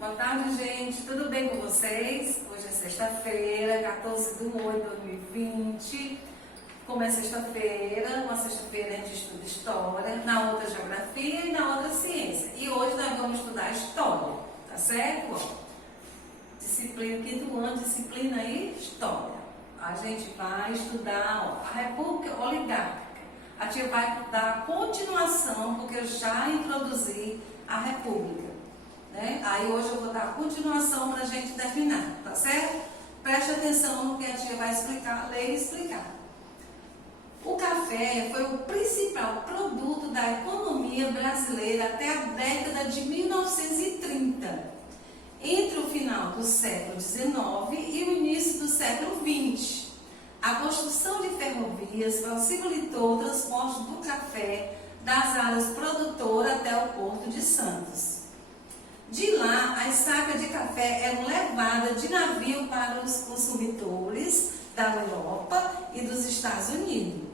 Boa tarde, gente. Tudo bem com vocês? Hoje é sexta-feira, 14 de 8 de 2020. Como é sexta-feira, uma sexta-feira a gente estuda História, na outra Geografia e na outra Ciência. E hoje nós vamos estudar História, tá certo? Disciplina, quinto ano, disciplina aí, História. A gente vai estudar a República Oligárquica. A tia vai dar continuação, porque eu já introduzi a República. Aí hoje eu vou dar a continuação para a gente terminar, tá certo? Preste atenção no que a tia vai explicar, ler e explicar. O café foi o principal produto da economia brasileira até a década de 1930. Entre o final do século XIX e o início do século XX, a construção de ferrovias possibilitou o transporte do café das áreas produtoras até o Porto de Santos. De lá, as sacas de café eram levadas de navio para os consumidores da Europa e dos Estados Unidos.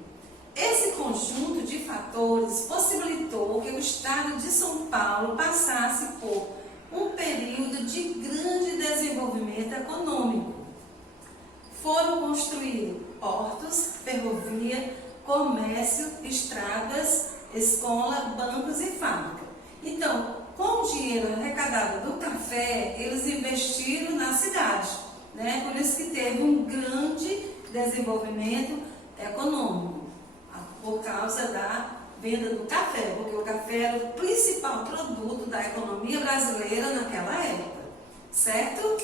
Esse conjunto de fatores possibilitou que o estado de São Paulo passasse por um período de grande desenvolvimento econômico. Foram construídos portos, ferrovia, comércio, estradas, escola, bancos e fábricas. Então, com o dinheiro arrecadado do café, eles investiram na cidade, Por isso que teve um grande desenvolvimento econômico, por causa da venda do café, porque o café era o principal produto da economia brasileira naquela época, certo?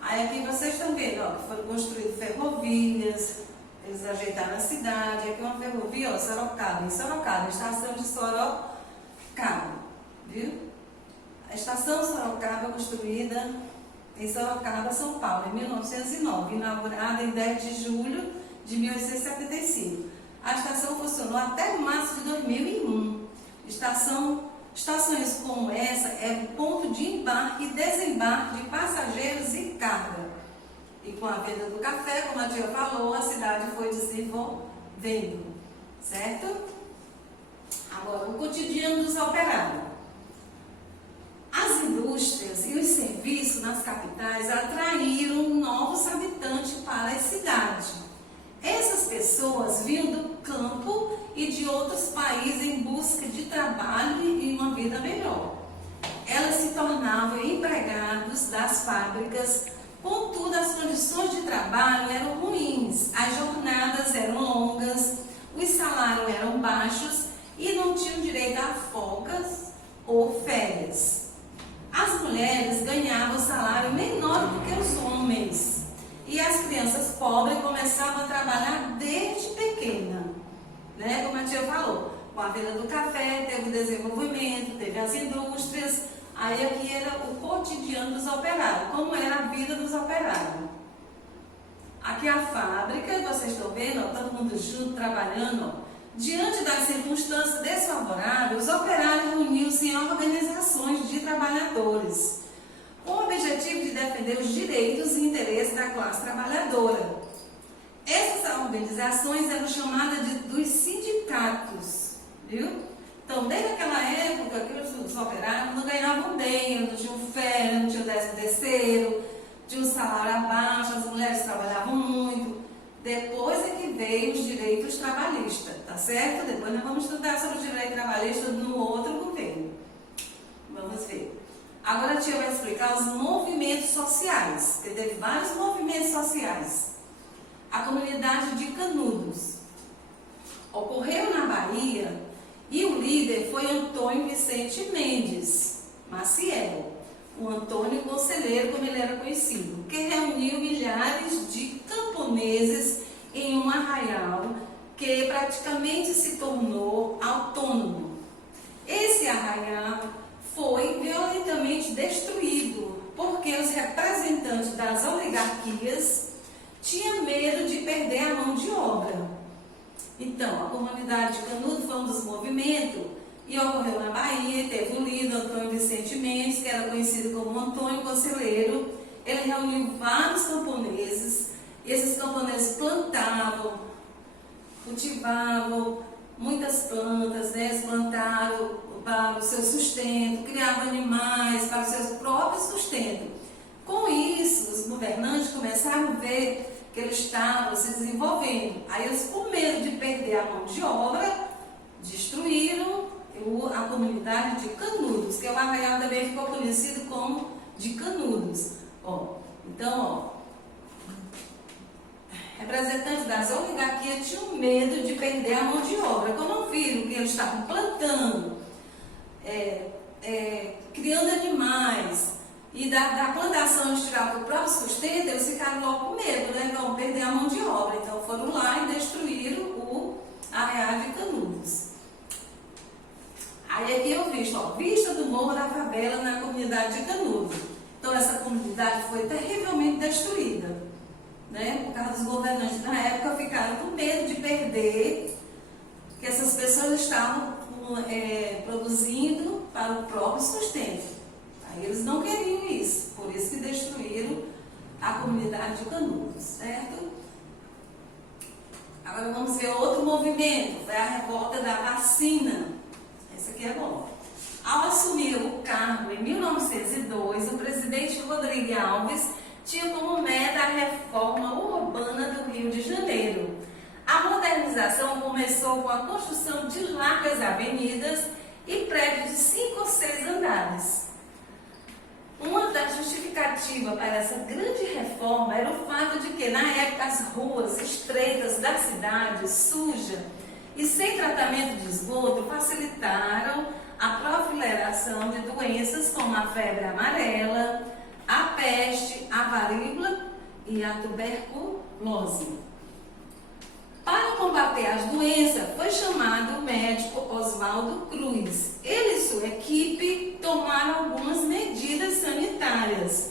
Aí aqui vocês estão vendo, que foram construídas ferrovias, eles ajeitaram a cidade. Aqui uma ferrovia, Sorocaba, em Sorocaba, estação de Sorocaba. Viu? A estação Sorocaba, construída em Sorocaba, São Paulo, em 1909, inaugurada em 10 de julho de 1875. A estação funcionou até março de 2001. Estações como essa eram ponto de embarque e desembarque de passageiros e carga. E com a venda do café, como a tia falou, a cidade foi desenvolvendo, certo? Agora, o cotidiano dos operários. As indústrias e os serviços nas capitais atraíram novos habitantes para as cidades. Essas pessoas vinham do campo e de outros países em busca de trabalho e uma vida melhor. Elas se tornavam empregados das fábricas, contudo as condições de trabalho eram ruins, as jornadas eram longas, os salários eram baixos e não tinham direito a folgas ou férias. As mulheres ganhavam salário menor do que os homens e as crianças pobres começavam a trabalhar desde pequena, Como a tia falou, com a venda do café teve o desenvolvimento, teve as indústrias, aí aqui era o cotidiano dos operários, como era a vida dos operários. Aqui a fábrica, vocês estão vendo, todo mundo junto, trabalhando, Diante das circunstâncias desfavoráveis, os operários uniam-se em organizações de trabalhadores, com o objetivo de defender os direitos e interesses da classe trabalhadora. Essas organizações eram chamadas dos sindicatos, viu? Então, desde aquela época, que os operários não ganhavam bem, não tinham férias, não tinham 13º, tinham um salário abaixo, as mulheres trabalhavam muito. Depois é que veio os direitos trabalhistas, tá certo? Depois nós vamos estudar sobre o direito trabalhista no outro governo. Vamos ver. Agora a tia vai explicar os movimentos sociais, porque teve vários movimentos sociais. A comunidade de Canudos ocorreu na Bahia e o líder foi Antônio Vicente Mendes Maciel, o Antônio Conselheiro, como ele era conhecido, que reuniu milhares de camponeses em um arraial que praticamente se tornou autônomo. Esse arraial foi violentamente destruído porque os representantes das oligarquias tinham medo de perder a mão de obra. Então, a comunidade de Canudos foi um dos movimentos e ocorreu na Bahia, e teve o líder Antônio Vicente Mendes, que era conhecido como Antônio Conselheiro. Ele reuniu vários camponeses, e esses camponeses plantavam, cultivavam muitas plantas, né? Eles plantaram para o seu sustento, criavam animais para o seu próprio sustento. Com isso, os governantes começaram a ver que eles estavam se desenvolvendo. Aí eles, com medo de perder a mão de obra, destruíram a comunidade de Canudos, que o arraial também ficou conhecido como de Canudos. Então, representantes das oligarquias tinham medo de perder a mão de obra. Quando viram que eles estavam plantando, criando animais, e da plantação eles tiravam o próprio sustento, eles ficaram logo com medo, né? Vão perder a mão de obra. Então foram lá e destruíram o arraial de Canudos. Aí aqui eu vista do Morro da Favela na comunidade de Canudos. Então essa comunidade foi terrivelmente destruída, né? Por causa dos governantes na época ficaram com medo de perder, que essas pessoas estavam produzindo para o próprio sustento. Aí eles não queriam isso, por isso que destruíram a comunidade de Canudos, certo? Agora vamos ver outro movimento, foi a revolta da vacina. Esse aqui é bom. Ao assumir o cargo em 1902, o presidente Rodrigues Alves tinha como meta a reforma urbana do Rio de Janeiro. A modernização começou com a construção de largas avenidas e prédios de 5 ou 6 andares. Uma das justificativas para essa grande reforma era o fato de que, na época, as ruas estreitas da cidade, suja e sem tratamento de esgoto, facilitaram a proliferação de doenças como a febre amarela, a peste, a varíola e a tuberculose. Para combater as doenças, foi chamado o médico Oswaldo Cruz. Ele e sua equipe tomaram algumas medidas sanitárias,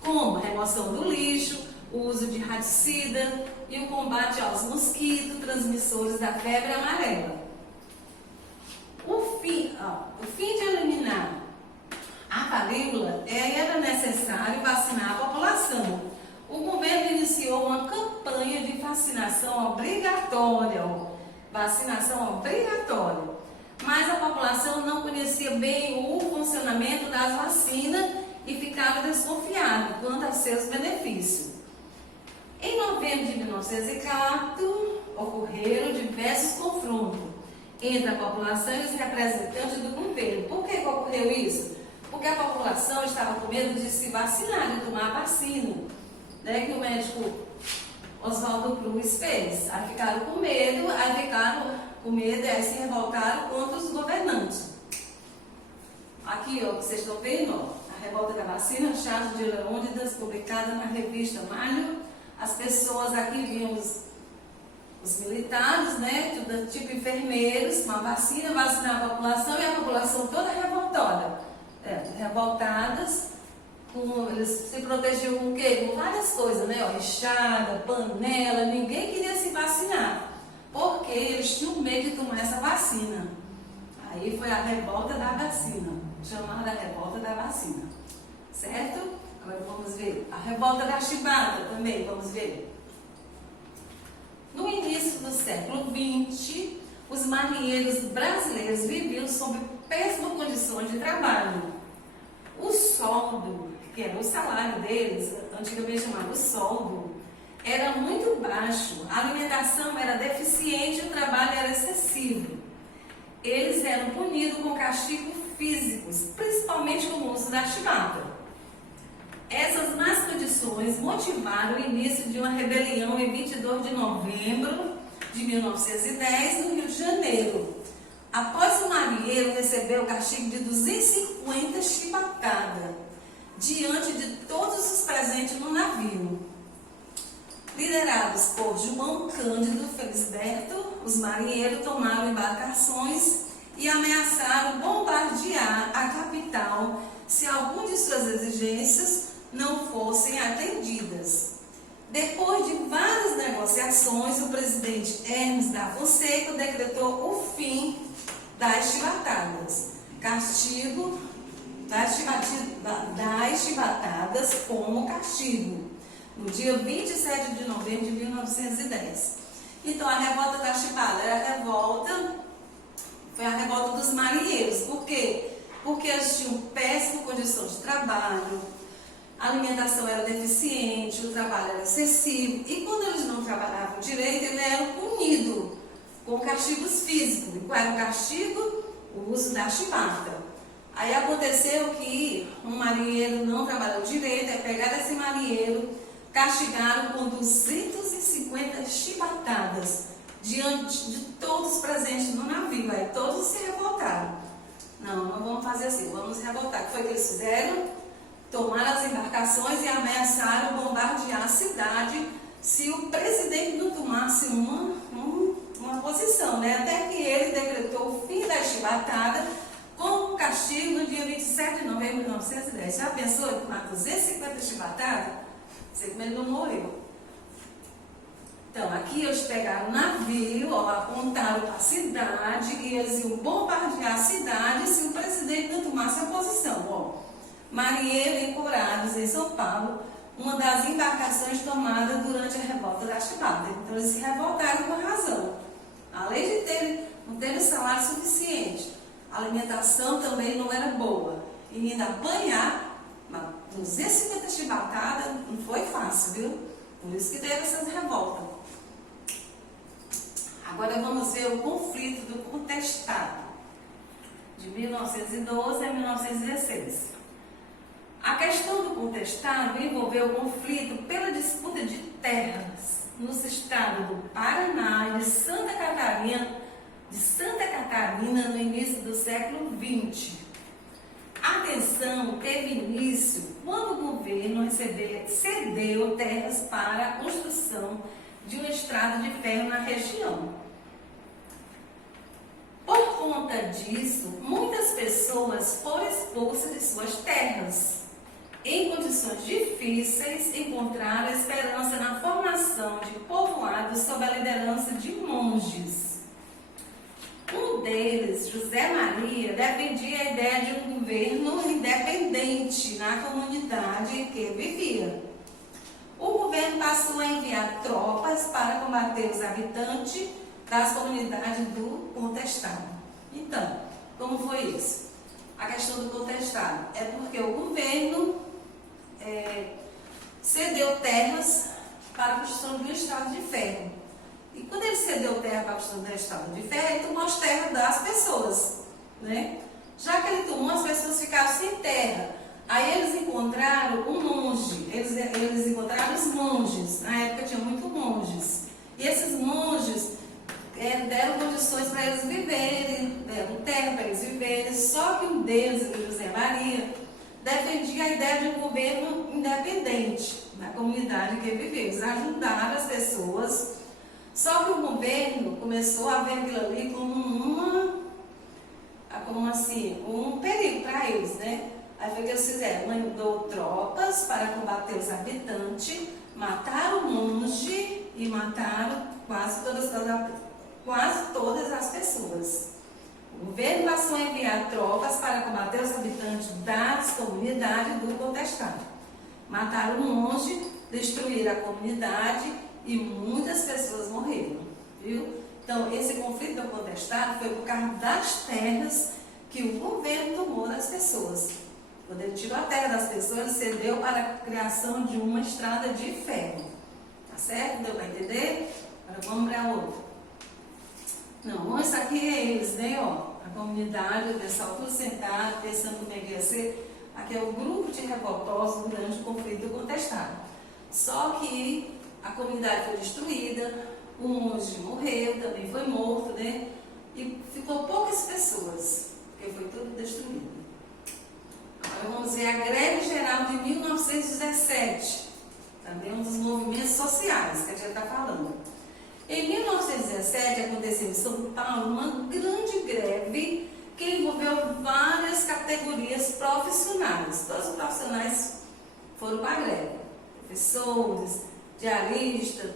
como a remoção do lixo, o uso de raticida e o combate aos mosquitos transmissores da febre amarela. O fim de eliminar a varíola, era necessário vacinar a população. O governo iniciou uma campanha de vacinação obrigatória, mas a população não conhecia bem o funcionamento das vacinas e ficava desconfiada quanto a seus benefícios. Em novembro de 1904, ocorreram diversos confrontos entre a população e os representantes do governo. Por que ocorreu isso? Porque a população estava com medo de se vacinar, de tomar a vacina, né, que o médico Oswaldo Cruz fez. Aí ficaram com medo, e se revoltaram contra os governantes. Aqui, que vocês estão vendo, a revolta da vacina, Charles de Leônidas, publicada na revista Malho. As pessoas aqui viam os militares, né, tudo tipo enfermeiros, uma vacina, vacinar a população e a população toda revoltadas. Eles se protegiam com o quê? Com várias coisas, né? Enxada, panela, ninguém queria se vacinar, porque eles tinham medo de tomar essa vacina. Aí foi a revolta da vacina, chamada revolta da vacina, certo? Agora vamos ver a revolta da chibata também, vamos ver. No início do século XX, os marinheiros brasileiros viviam sob péssimas condições de trabalho. O soldo, que era o salário deles, antigamente chamado soldo, era muito baixo, a alimentação era deficiente e o trabalho era excessivo. Eles eram punidos com castigos físicos, principalmente com uso da chibata. Essas más condições motivaram o início de uma rebelião em 22 de novembro de 1910, no Rio de Janeiro. Após o marinheiro receber o castigo de 250 chibatadas, diante de todos os presentes no navio. Liderados por João Cândido Felisberto, os marinheiros tomaram embarcações e ameaçaram bombardear a capital se alguma de suas exigências não fossem atendidas. Depois de várias negociações, o presidente Hermes da Fonseca decretou o fim das chibatadas, castigo das chibatadas como castigo, no dia 27 de novembro de 1910. Então, a revolta da chibata foi a revolta dos marinheiros. Por quê? Porque eles tinham péssima condição de trabalho, a alimentação era deficiente, o trabalho era excessivo, e quando eles não trabalhavam direito, eles eram punidos com castigos físicos. E qual era o castigo? O uso da chibata. Aí aconteceu que um marinheiro não trabalhou direito, aí pegaram esse marinheiro, castigaram com 250 chibatadas diante de todos presentes no navio. Aí todos se revoltaram. Não vamos fazer assim, vamos revoltar. O que foi que eles fizeram? Tomaram as embarcações e ameaçaram bombardear a cidade se o presidente não tomasse uma posição, né? Até que ele decretou o fim da chibatada como castigo no dia 27 de novembro de 1910. Já pensou em tomar 250 chibatadas? Você como ele não morreu. Então, aqui eles pegaram o navio, apontaram para a cidade e eles iam bombardear a cidade se o presidente não tomasse a posição. Marinheiros encorajados em São Paulo, uma das embarcações tomadas durante a revolta da chibata. Então, eles se revoltaram com razão. Além de não terem salário suficiente, a alimentação também não era boa. E ainda apanhar 250 chibatadas não foi fácil, viu? Por isso que teve essas revoltas. Agora vamos ver o conflito do contestado, de 1912 a 1916. A questão do contestado envolveu o conflito pela disputa de terras nos estados do Paraná e de Santa Catarina no início do século XX. A tensão teve início quando o governo cedeu terras para a construção de uma estrada de ferro na região. Por conta disso, muitas pessoas foram expulsas de suas terras. Em condições difíceis, encontraram esperança na formação de povoados sob a liderança de monges. Um deles, José Maria, defendia a ideia de um governo independente na comunidade em que vivia. O governo passou a enviar tropas para combater os habitantes das comunidades do contestado. Então, como foi isso? A questão do contestado é porque o governo cedeu terras para a construção de uma estrada de ferro. E quando ele cedeu terra para a construção da estrada de ferro, ele tomou as terras das pessoas, né? Já que ele tomou, as pessoas ficaram sem terra. Aí eles encontraram um monge, eles encontraram os monges. Na época tinha muitos monges. E esses monges deram condições para eles viverem, deram terra para eles viverem. Só que um deles, José Maria, defendia a ideia de um governo independente na comunidade em que vivia. Eles ajudaram as pessoas, só que o governo começou a ver aquilo ali como um perigo para eles, né? Aí foi que eles fizeram, mandou tropas para combater os habitantes, mataram o monge e mataram quase todas as pessoas. O governo passou a enviar tropas para combater os habitantes das comunidades do contestado. Mataram um monge, destruíram a comunidade e muitas pessoas morreram, viu? Então, esse conflito do contestado foi por causa das terras que o governo tomou das pessoas. Quando ele tirou a terra das pessoas, ele cedeu para a criação de uma estrada de ferro. Tá certo? Deu para entender? Agora vamos para outro. Não, isso aqui é eles, né? A comunidade, o pessoal tudo sentado, pensando como é que ia ser. Aqui é o grupo de revoltosos durante o conflito contestado. Só que a comunidade foi destruída, um monge morreu, também foi morto, né? E ficou poucas pessoas, porque foi tudo destruído. Agora vamos ver a greve geral de 1917, também um dos movimentos sociais que a gente está falando. Em 1917 aconteceu em São Paulo uma grande greve que envolveu várias categorias profissionais. Todos os profissionais foram para a greve. Professores, diaristas,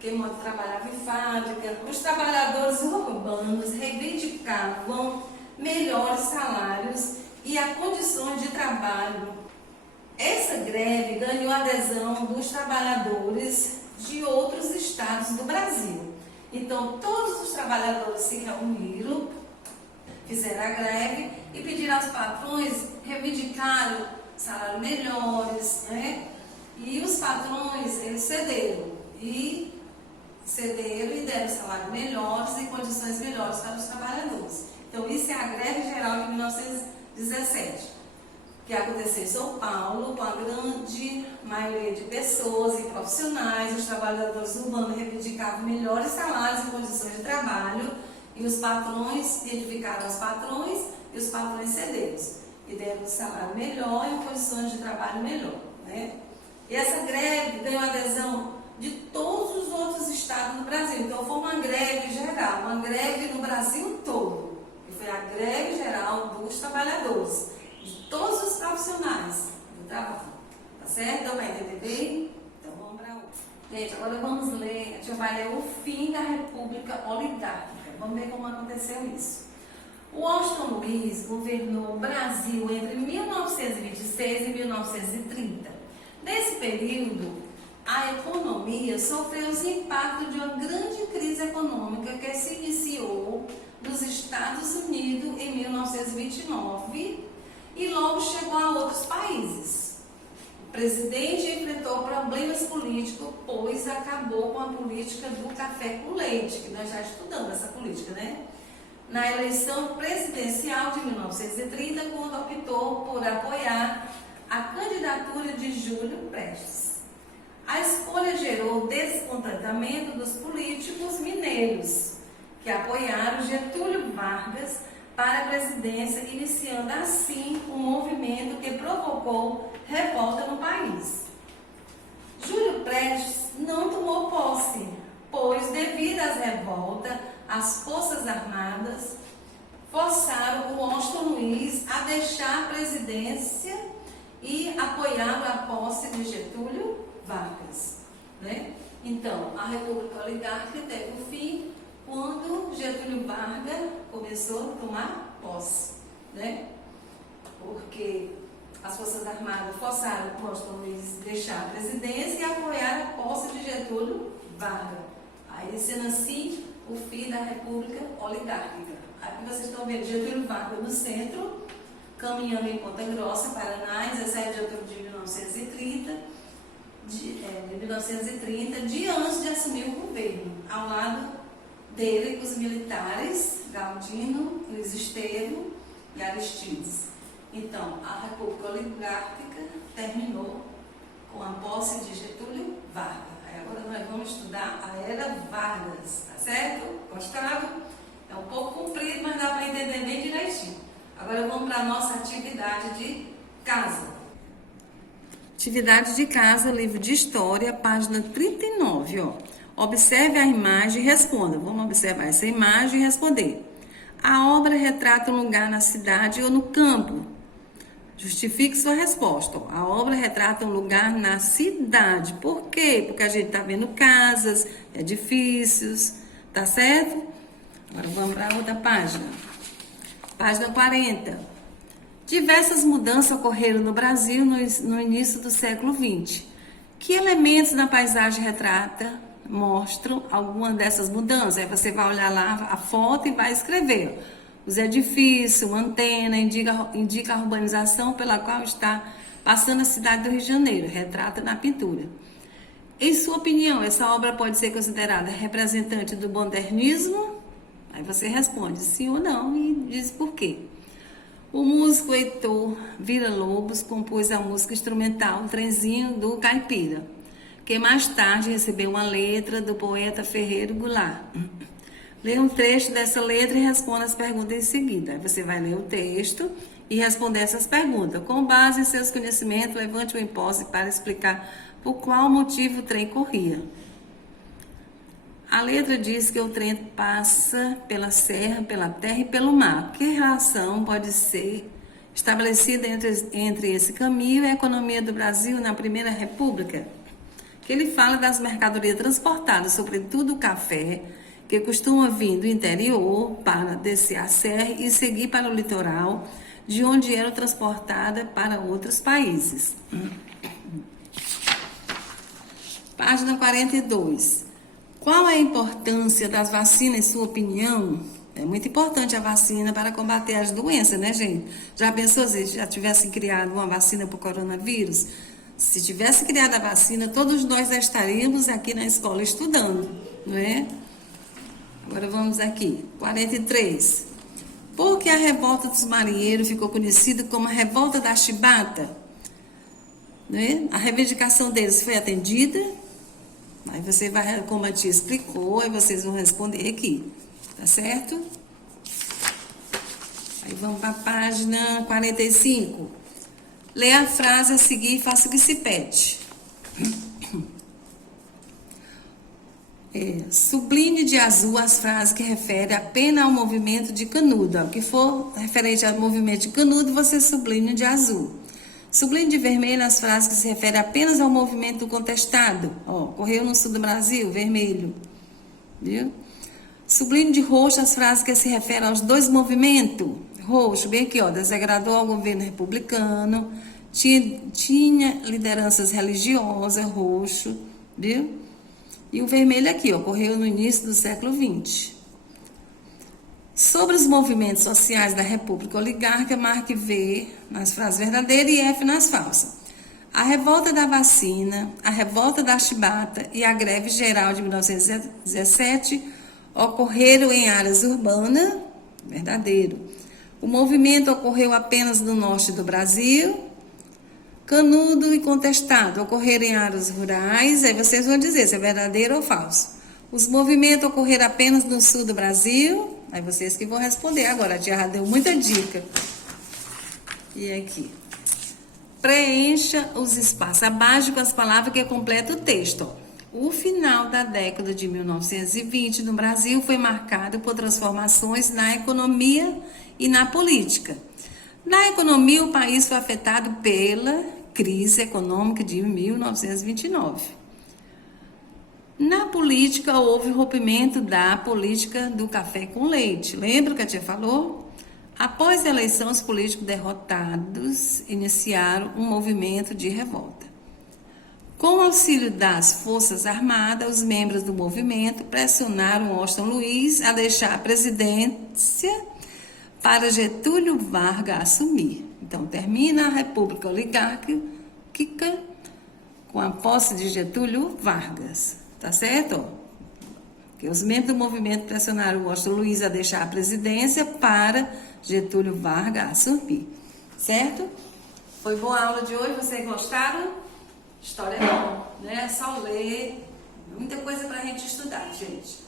quem trabalhava em fábrica. Os trabalhadores urbanos reivindicavam melhores salários e a condições de trabalho. Essa greve ganhou adesão dos trabalhadores de outros estados do Brasil. Então, todos os trabalhadores se reuniram, fizeram a greve e pediram aos patrões, reivindicaram salários melhores, né? E os patrões, eles cederam e deram salários melhores e condições melhores para os trabalhadores. Então, isso é a greve geral de 1917. Que aconteceu em São Paulo, com a grande maioria de pessoas e profissionais. Os trabalhadores urbanos reivindicavam melhores salários e condições de trabalho, e os patrões identificaram os patrões e os patrões cederam e deram um salário melhor e condições de trabalho melhor, né? E essa greve ganhou adesão de todos os outros estados do Brasil. Então foi uma greve geral, uma greve no Brasil todo, e foi a greve geral dos trabalhadores, de todos os profissionais do trabalho, tá certo? Então vai entender bem? Então vamos para outra. Gente, agora vamos ler, a gente vai ler o fim da República Oligárquica. Vamos ver como aconteceu isso. O Washington Luiz governou o Brasil entre 1926 e 1930. Nesse período, a economia sofreu os impactos de uma grande crise econômica que se iniciou nos Estados Unidos em 1929 e logo chegou a outros países. O presidente enfrentou problemas políticos, pois acabou com a política do café com leite, que nós já estudamos essa política, né? Na eleição presidencial de 1930, quando optou por apoiar a candidatura de Júlio Prestes. A escolha gerou descontentamento dos políticos mineiros, que apoiaram Getúlio Vargas para a presidência, iniciando assim um movimento que provocou revolta no país. Júlio Prestes não tomou posse, pois, devido às revoltas, as Forças Armadas forçaram o Washington Luiz a deixar a presidência e apoiaram a posse de Getúlio Vargas, né? Então, a República Oligárquica teve um fim quando Getúlio Vargas começou a tomar posse, né? Porque as Forças Armadas forçaram o Washington Luiz a deixar a presidência e apoiaram a posse de Getúlio Vargas. Aí, sendo assim, o fim da República Oligárquica. Aqui vocês estão vendo Getúlio Vargas no centro, caminhando em Ponta Grossa, Paraná, 17 de outubro de 1930, dia antes de assumir o governo. Ao lado dele, os militares, Galdino, Luiz Estevam e Aristides. Então, a República Oligárquica terminou com a posse de Getúlio Vargas. Aí agora nós vamos estudar a Era Vargas, tá certo? Gostaram? É um pouco comprido, mas dá para entender bem direitinho. Agora vamos para a nossa atividade de casa. Atividade de casa, livro de história, página 39, ó. Observe a imagem e responda. Vamos observar essa imagem e responder. A obra retrata um lugar na cidade ou no campo? Justifique sua resposta. A obra retrata um lugar na cidade. Por quê? Porque a gente está vendo casas, edifícios, tá certo? Agora vamos para outra página. Página 40. Diversas mudanças ocorreram no Brasil no início do século XX. Que elementos na paisagem retrata mostram alguma dessas mudanças? Aí você vai olhar lá a foto e vai escrever. Os edifícios, uma antena, indica a urbanização pela qual está passando a cidade do Rio de Janeiro, retrata na pintura. Em sua opinião, essa obra pode ser considerada representante do modernismo? Aí você responde sim ou não e diz por quê. O músico Heitor Villa-Lobos compôs a música instrumental O Trenzinho do Caipira, que mais tarde recebeu uma letra do poeta Ferreiro Goulart. Leia um trecho dessa letra e responda as perguntas em seguida. Você vai ler o texto e responder essas perguntas. Com base em seus conhecimentos, levante o hipótese para explicar por qual motivo o trem corria. A letra diz que o trem passa pela serra, pela terra e pelo mar. Que relação pode ser estabelecida entre esse caminho e a economia do Brasil na Primeira República? Que ele fala das mercadorias transportadas, sobretudo o café, que costuma vir do interior para descer a serra e seguir para o litoral, de onde era transportada para outros países. Página 42. Qual a importância das vacinas, em sua opinião? É muito importante a vacina para combater as doenças, né, gente? Já pensou se já tivesse criado uma vacina para o coronavírus? Se tivesse criado a vacina, todos nós já estaríamos aqui na escola estudando, não é? Agora vamos aqui, 43. Por que a revolta dos marinheiros ficou conhecida como a revolta da chibata? Não é? A reivindicação deles foi atendida? Aí você vai, como a tia explicou, aí vocês vão responder aqui, tá certo? Aí vamos para a página 45. Leia a frase a seguir e faça o que se pede. Subline de azul as frases que referem apenas ao movimento de canudo. O que for referente ao movimento de canudo, você subline de azul. Subline de vermelho as frases que se referem apenas ao movimento do contestado. Ocorreu no sul do Brasil, vermelho. Viu? Subline de roxo as frases que se referem aos dois movimentos. Roxo, bem aqui, desagradou ao governo republicano, tinha lideranças religiosas, roxo, viu? E o vermelho aqui, ocorreu no início do século XX. Sobre os movimentos sociais da República Oligárquica, marque V nas frases verdadeiras e F nas falsas. A revolta da vacina, a revolta da chibata e a greve geral de 1917 ocorreram em áreas urbanas, verdadeiro. O movimento ocorreu apenas no norte do Brasil. Canudo e contestado ocorreram em áreas rurais. Aí vocês vão dizer se é verdadeiro ou falso. Os movimentos ocorreram apenas no sul do Brasil. Aí vocês que vão responder. Agora, a tia já deu muita dica. E aqui. Preencha os espaços abaixo com as palavras que completam o texto. O final da década de 1920 no Brasil foi marcado por transformações na economia e na política. Na economia, o país foi afetado pela crise econômica de 1929. Na política, houve rompimento da política do café com leite. Lembra que a tia falou? Após a eleição, os políticos derrotados iniciaram um movimento de revolta. Com o auxílio das Forças Armadas, os membros do movimento pressionaram Washington Luiz a deixar a presidência para Getúlio Vargas assumir. Então, termina a República Oligárquica com a posse de Getúlio Vargas. Tá certo? Que os membros do movimento pressionaram Washington Luiz a deixar a presidência para Getúlio Vargas assumir. Certo? Foi boa a aula de hoje? Vocês gostaram? História é bom, né? É só ler. Muita coisa pra gente estudar, gente.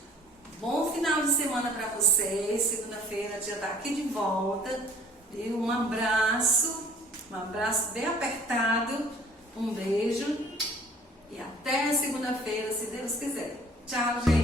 Bom final de semana para vocês. Segunda-feira a tia tá aqui de volta. E um abraço bem apertado. Um beijo. E até segunda-feira, se Deus quiser. Tchau, gente.